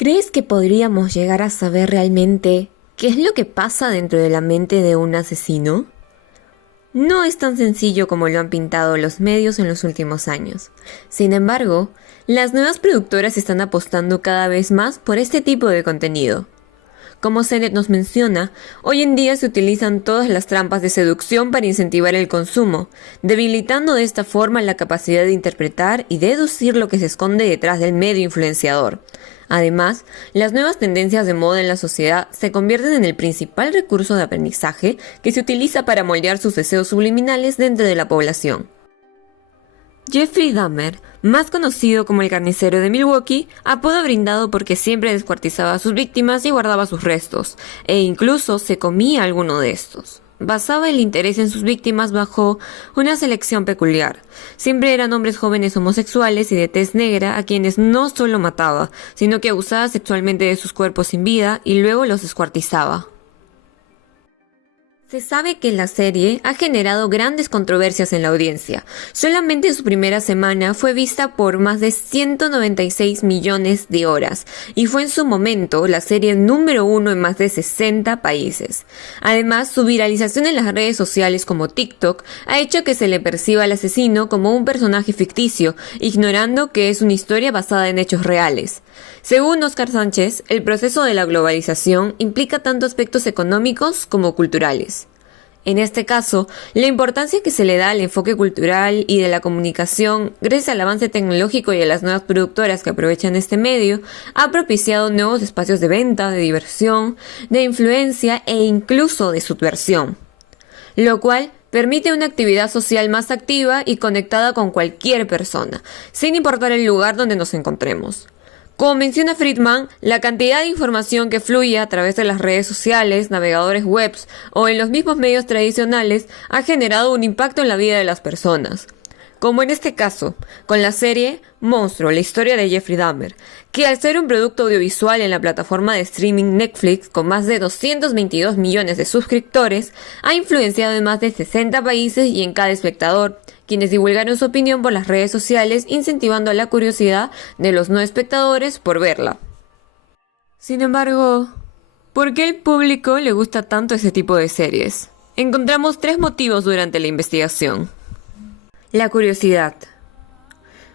¿Crees que podríamos llegar a saber realmente qué es lo que pasa dentro de la mente de un asesino? No es tan sencillo como lo han pintado los medios en los últimos años. Sin embargo, las nuevas productoras están apostando cada vez más por este tipo de contenido. Como Sennett nos menciona, hoy en día se utilizan todas las trampas de seducción para incentivar el consumo, debilitando de esta forma la capacidad de interpretar y deducir lo que se esconde detrás del medio influenciador. Además, las nuevas tendencias de moda en la sociedad se convierten en el principal recurso de aprendizaje que se utiliza para moldear sus deseos subliminales dentro de la población. Jeffrey Dahmer, más conocido como el carnicero de Milwaukee, apodo brindado porque siempre descuartizaba a sus víctimas y guardaba sus restos, e incluso se comía alguno de estos. Basaba el interés en sus víctimas bajo una selección peculiar. Siempre eran hombres jóvenes homosexuales y de tez negra a quienes no solo mataba, sino que abusaba sexualmente de sus cuerpos sin vida y luego los descuartizaba. Se sabe que la serie ha generado grandes controversias en la audiencia. Solamente en su primera semana fue vista por más de 196 millones de horas y fue en su momento la serie número 1 en más de 60 países. Además, su viralización en las redes sociales como TikTok ha hecho que se le perciba al asesino como un personaje ficticio, ignorando que es una historia basada en hechos reales. Según Óscar Sánchez, el proceso de la globalización implica tanto aspectos económicos como culturales. En este caso, la importancia que se le da al enfoque cultural y de la comunicación, gracias al avance tecnológico y a las nuevas productoras que aprovechan este medio, ha propiciado nuevos espacios de venta, de diversión, de influencia e incluso de subversión, lo cual permite una actividad social más activa y conectada con cualquier persona, sin importar el lugar donde nos encontremos. Como menciona Friedman, la cantidad de información que fluye a través de las redes sociales, navegadores webs o en los mismos medios tradicionales ha generado un impacto en la vida de las personas. Como en este caso, con la serie Monstruo, la historia de Jeffrey Dahmer, que al ser un producto audiovisual en la plataforma de streaming Netflix con más de 222 millones de suscriptores, ha influenciado en más de 60 países y en cada espectador, quienes divulgaron su opinión por las redes sociales, incentivando la curiosidad de los no espectadores por verla. Sin embargo, ¿por qué al público le gusta tanto ese tipo de series? Encontramos 3 motivos durante la investigación. La curiosidad.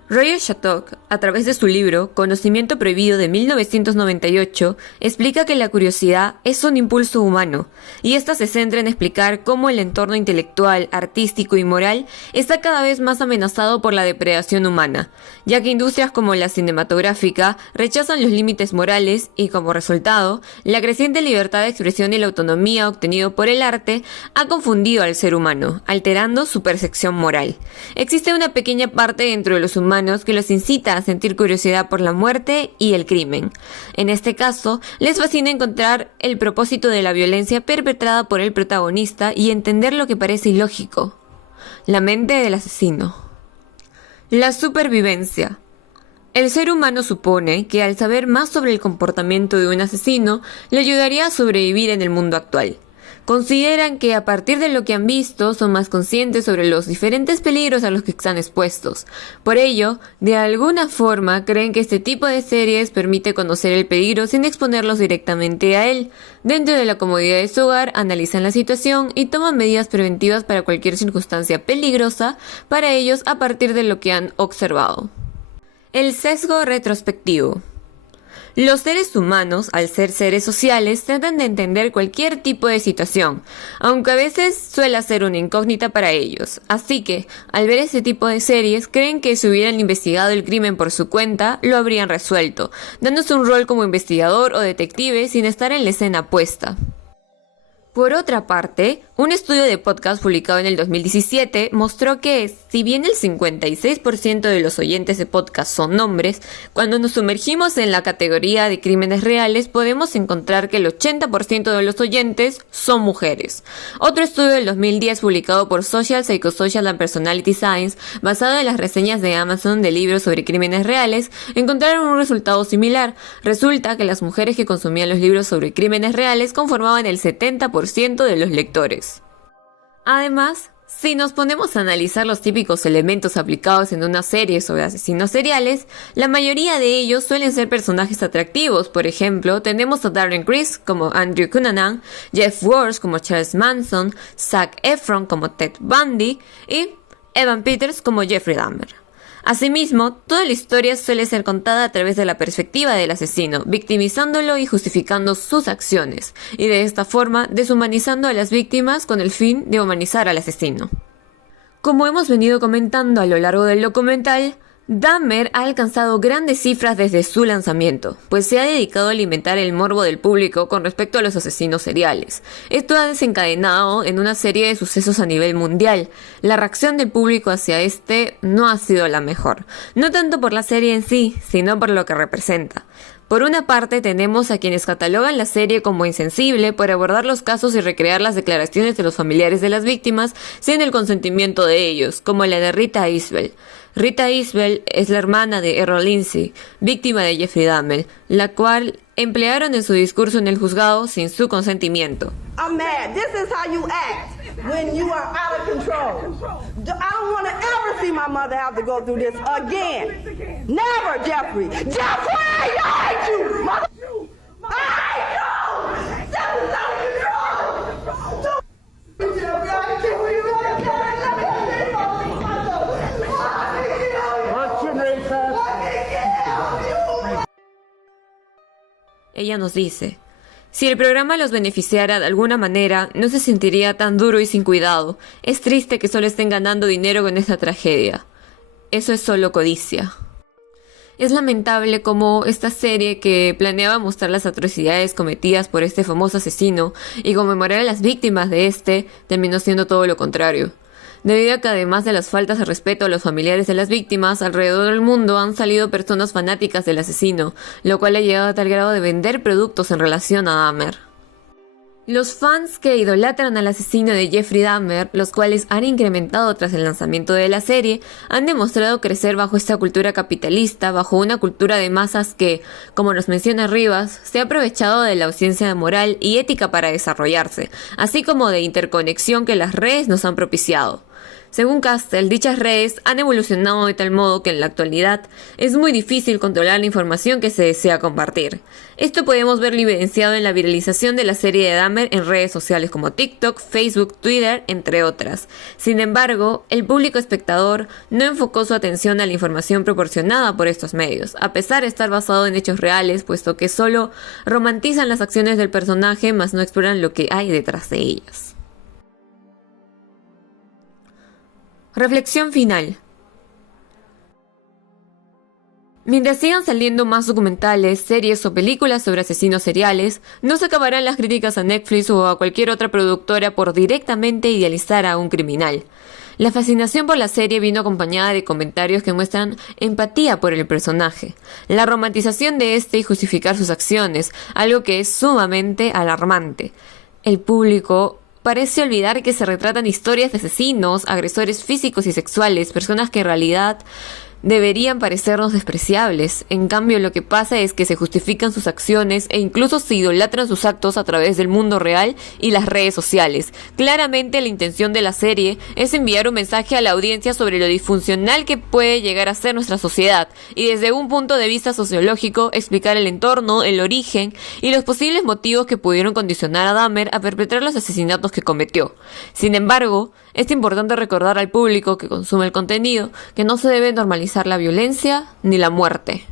Roger Shattuck, a través de su libro Conocimiento Prohibido de 1998, explica que la curiosidad es un impulso humano, y esta se centra en explicar cómo el entorno intelectual, artístico y moral está cada vez más amenazado por la depredación humana, ya que industrias como la cinematográfica rechazan los límites morales y, como resultado, la creciente libertad de expresión y la autonomía obtenido por el arte ha confundido al ser humano, alterando su percepción moral. Existe una pequeña parte dentro de los humanos que los incita a sentir curiosidad por la muerte y el crimen. En este caso, les fascina encontrar el propósito de la violencia perpetrada por el protagonista y entender lo que parece ilógico. La mente del asesino. La supervivencia. El ser humano supone que al saber más sobre el comportamiento de un asesino, le ayudaría a sobrevivir en el mundo actual. Consideran que a partir de lo que han visto son más conscientes sobre los diferentes peligros a los que están expuestos. Por ello, de alguna forma creen que este tipo de series permite conocer el peligro sin exponerlos directamente a él. Dentro de la comodidad de su hogar analizan la situación y toman medidas preventivas para cualquier circunstancia peligrosa para ellos a partir de lo que han observado. El sesgo retrospectivo. Los seres humanos, al ser seres sociales, tratan de entender cualquier tipo de situación, aunque a veces suele ser una incógnita para ellos. Así que, al ver este tipo de series, creen que si hubieran investigado el crimen por su cuenta, lo habrían resuelto, dándose un rol como investigador o detective sin estar en la escena puesta. Por otra parte, un estudio de podcast publicado en el 2017 mostró que, si bien el 56% de los oyentes de podcast son hombres, cuando nos sumergimos en la categoría de crímenes reales podemos encontrar que el 80% de los oyentes son mujeres. Otro estudio del 2010 publicado por Social Psychosocial and Personality Science, basado en las reseñas de Amazon de libros sobre crímenes reales, encontraron un resultado similar. Resulta que las mujeres que consumían los libros sobre crímenes reales conformaban el 70% de los lectores. Además, Si nos ponemos a analizar los típicos elementos aplicados en una serie sobre asesinos seriales, la mayoría de ellos suelen ser personajes atractivos. Por ejemplo, tenemos a Darren Criss como Andrew Cunanan, Jeff Wells como Charles Manson, Zac Efron como Ted Bundy y Evan Peters como Jeffrey Dahmer. Asimismo, toda la historia suele ser contada a través de la perspectiva del asesino, victimizándolo y justificando sus acciones, y de esta forma deshumanizando a las víctimas con el fin de humanizar al asesino. Como hemos venido comentando a lo largo del documental, Dahmer ha alcanzado grandes cifras desde su lanzamiento, pues se ha dedicado a alimentar el morbo del público con respecto a los asesinos seriales. Esto ha desencadenado en una serie de sucesos a nivel mundial. La reacción del público hacia este no ha sido la mejor, no tanto por la serie en sí, sino por lo que representa. Por una parte tenemos a quienes catalogan la serie como insensible por abordar los casos y recrear las declaraciones de los familiares de las víctimas sin el consentimiento de ellos, como la de Rita Isbell. Rita Isbell es la hermana de Errol Lindsay, víctima de Jeffrey Dahmer, la cual emplearon en su discurso en el juzgado sin su consentimiento. I'm mad. This is how you act when you are out of control. I don't want to ever see my mother have to go through this again. Never, Jeffrey. Jeffrey, I hate you, mother. I hate you. This is out of control. Jeffrey, I can't believe it. Ella nos dice: si el programa los beneficiara de alguna manera, no se sentiría tan duro y sin cuidado. Es triste que solo estén ganando dinero con esta tragedia. Eso es solo codicia. Es lamentable cómo esta serie, que planeaba mostrar las atrocidades cometidas por este famoso asesino y conmemorar a las víctimas de este, terminó siendo todo lo contrario. Debido a que además de las faltas de respeto a los familiares de las víctimas, alrededor del mundo han salido personas fanáticas del asesino, lo cual ha llegado a tal grado de vender productos en relación a Dahmer. Los fans que idolatran al asesino de Jeffrey Dahmer, los cuales han incrementado tras el lanzamiento de la serie, han demostrado crecer bajo esta cultura capitalista, bajo una cultura de masas que, como nos menciona Rivas, se ha aprovechado de la ausencia moral y ética para desarrollarse, así como de interconexión que las redes nos han propiciado. Según Castle, dichas redes han evolucionado de tal modo que en la actualidad es muy difícil controlar la información que se desea compartir. Esto podemos verlo evidenciado en la viralización de la serie de Dahmer en redes sociales como TikTok, Facebook, Twitter, entre otras. Sin embargo, el público espectador no enfocó su atención a la información proporcionada por estos medios, a pesar de estar basado en hechos reales, puesto que solo romantizan las acciones del personaje, mas no exploran lo que hay detrás de ellas. Reflexión final. Mientras sigan saliendo más documentales, series o películas sobre asesinos seriales, no se acabarán las críticas a Netflix o a cualquier otra productora por directamente idealizar a un criminal. La fascinación por la serie vino acompañada de comentarios que muestran empatía por el personaje, la romantización de este y justificar sus acciones, algo que es sumamente alarmante. El público parece olvidar que se retratan historias de asesinos, agresores físicos y sexuales, personas que en realidad deberían parecernos despreciables. En cambio, lo que pasa es que se justifican sus acciones e incluso se idolatran sus actos a través del mundo real y las redes sociales. Claramente, la intención de la serie es enviar un mensaje a la audiencia sobre lo disfuncional que puede llegar a ser nuestra sociedad y desde un punto de vista sociológico explicar el entorno, el origen y los posibles motivos que pudieron condicionar a Dahmer a perpetrar los asesinatos que cometió. Sin embargo, es importante recordar al público que consume el contenido que no se debe normalizar la violencia ni la muerte.